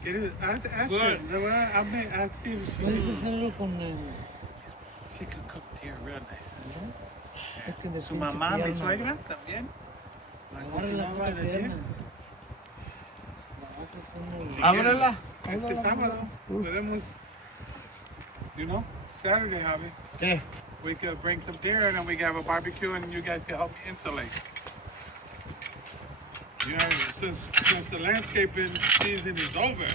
Ask her. Ask her if Puedes hacerlo con el... she could cook here real nice. Es que de Su pinche mamá, mi pierna. suegra, también. La Agarra la cocinaba puta de pierna. ayer. La otra con el- Ábrela. Este sábado podemos, Saturday, Javi. ¿Qué? We could bring some deer and then we can have a barbecue and you guys can help me insulate. Since the landscaping season is over,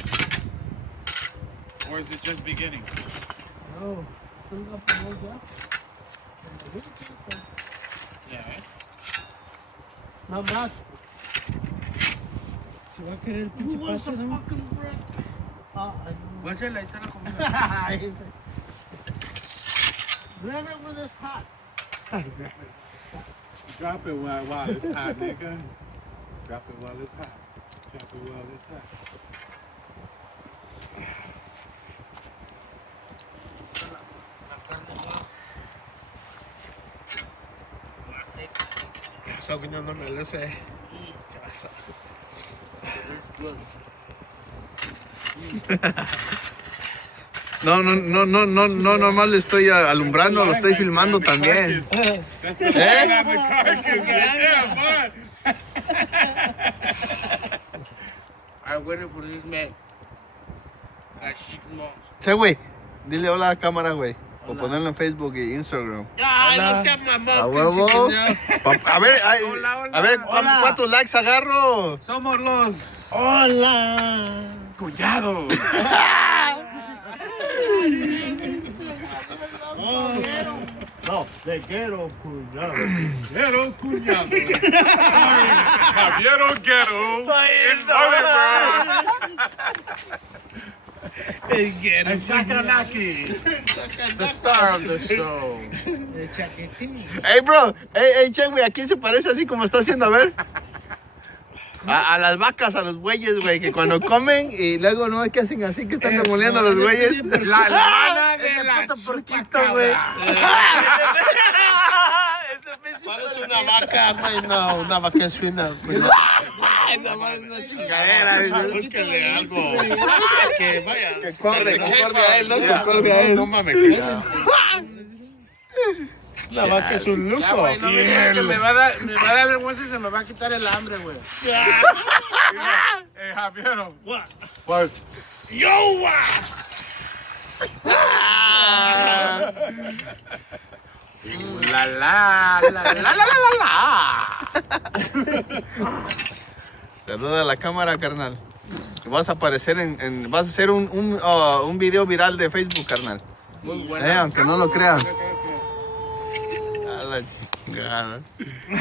or is it just beginning? No, tú la pones ya. Yeah, No más. Si va a querer el pinche paso, ¿no? Ah, Guáchale, ahí está la comida. ay. Grab it when it's hot. Drop it while it's hot, nigga. Drop it while it's hot. Drop it while it's hot. Eso que yo no me lo sé. ¿Qué pasa? No, nomás le estoy alumbrando, lo estoy filmando también. That's the line on the carcass right there, boy. I'm waiting for this man. That shit moms. Che, güey, dile hola a la cámara, güey. O ponerlo en Facebook y Instagram. Ay, no seas mamón, A huevo. pinche A ver, Hola, hola. a ver, Hola. ¿cuántos likes agarro? Somos los Hola. cuñados. No, te quiero, cuidado. Quiero cuñado. Javier Quiero. In Oliver. And Shakalaki. The star of the show. De chaquetín. Hey, bro, che, güey, ¿a quién se parece así como está haciendo? A ver. A las vacas, a los bueyes, güey, que cuando comen y luego no, ¿qué hacen así? Que están remoleando a los bueyes. La hermana de la puto porquito, güey. Parece una vaca, güey, no, una vaca suena. Esa más es una chingadera. Búsquenle algo. Que vaya. Que concorde a él, ¿no? Que concorde a él. No mames, que la vaca es un lujo. Ya, güey, no me digas que me va a dar vergüenza y se me va a quitar el hambre, güey. Javier. Pues, yo, Saluda a la cámara, carnal. Vas a aparecer vas a hacer un video viral de Facebook, carnal. Muy buena. Aunque no lo crean. A la chingada.